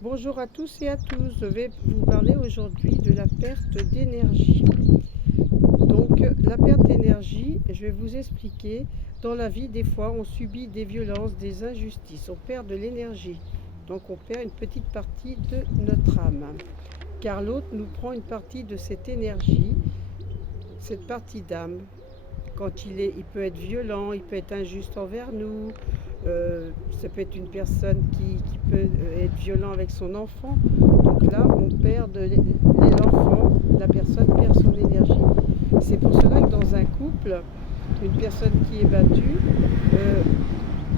Bonjour à tous et à tous, je vais vous parler aujourd'hui de la perte d'énergie. Donc la perte d'énergie, je vais vous expliquer, dans la vie des fois on subit des violences, des injustices, on perd de l'énergie. Donc on perd une petite partie de notre âme, car l'autre nous prend une partie de cette énergie, cette partie d'âme. Quand il peut être violent, il peut être injuste envers nous, ça peut être une personne qui peut être violent avec son enfant. Donc là, on perd l'enfant, la personne perd son énergie. C'est pour cela que dans un couple, une personne qui est battue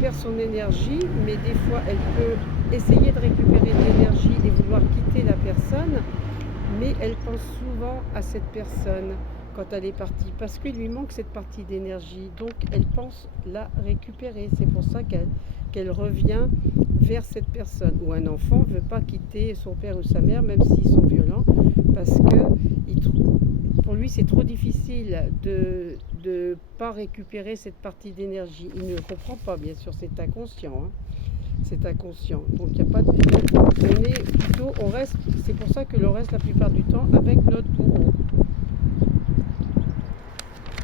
perd son énergie, mais des fois, elle peut essayer de récupérer de l'énergie et vouloir quitter la personne, mais elle pense souvent à cette personne quand elle est partie, parce qu'il lui manque cette partie d'énergie, donc elle pense la récupérer. C'est pour ça qu'elle revient vers cette personne. Ou un enfant ne veut pas quitter son père ou sa mère, même s'ils sont violents, parce que pour lui c'est trop difficile de ne pas récupérer cette partie d'énergie. Il ne le comprend pas, bien sûr, c'est inconscient. C'est inconscient. Donc il n'y a pas de... on est plutôt, on reste, c'est pour ça que l'on reste la plupart du temps avec notre bourreau.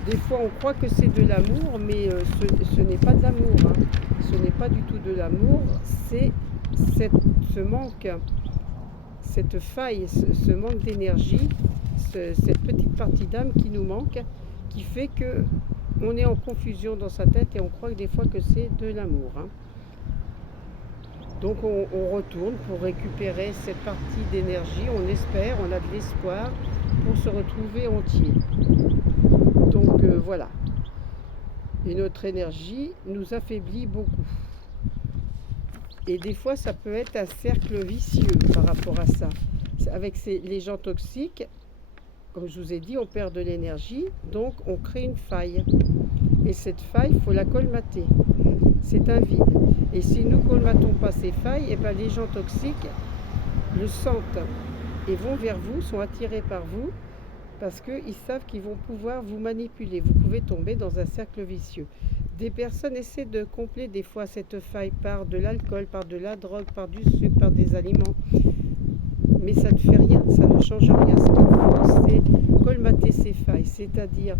Des fois on croit que c'est de l'amour, mais ce n'est pas de l'amour. Ce n'est pas du tout de l'amour, c'est ce manque, cette faille, ce manque d'énergie, cette petite partie d'âme qui nous manque, qui fait que on est en confusion dans sa tête et on croit des fois que c'est de l'amour. Donc on retourne pour récupérer cette partie d'énergie, on espère, on a de l'espoir pour se retrouver entier. Donc voilà. Et notre énergie nous affaiblit beaucoup. Et des fois, ça peut être un cercle vicieux par rapport à ça. Avec les gens toxiques, comme je vous ai dit, on perd de l'énergie, donc on crée une faille. Et cette faille, il faut la colmater. C'est un vide. Et si nous ne colmatons pas ces failles, et ben les gens toxiques le sentent et vont vers vous, sont attirés par vous, parce qu'ils savent qu'ils vont pouvoir vous manipuler. Vous pouvez tomber dans un cercle vicieux. Des personnes essaient de combler des fois cette faille par de l'alcool, par de la drogue, par du sucre, par des aliments. Mais ça ne fait rien, ça ne change rien. Ce qu'il faut, c'est colmater ces failles, c'est-à-dire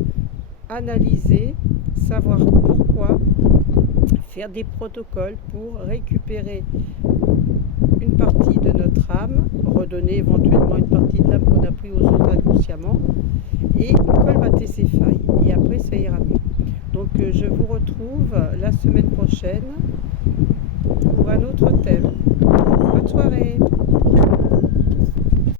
analyser, savoir pourquoi, faire des protocoles pour récupérer une partie de notre âme, redonner éventuellement une partie de l'âme qu'on a pris aux autres inconsciemment, et colmater ces failles. Et après, ça ira mieux. Donc je vous retrouve la semaine prochaine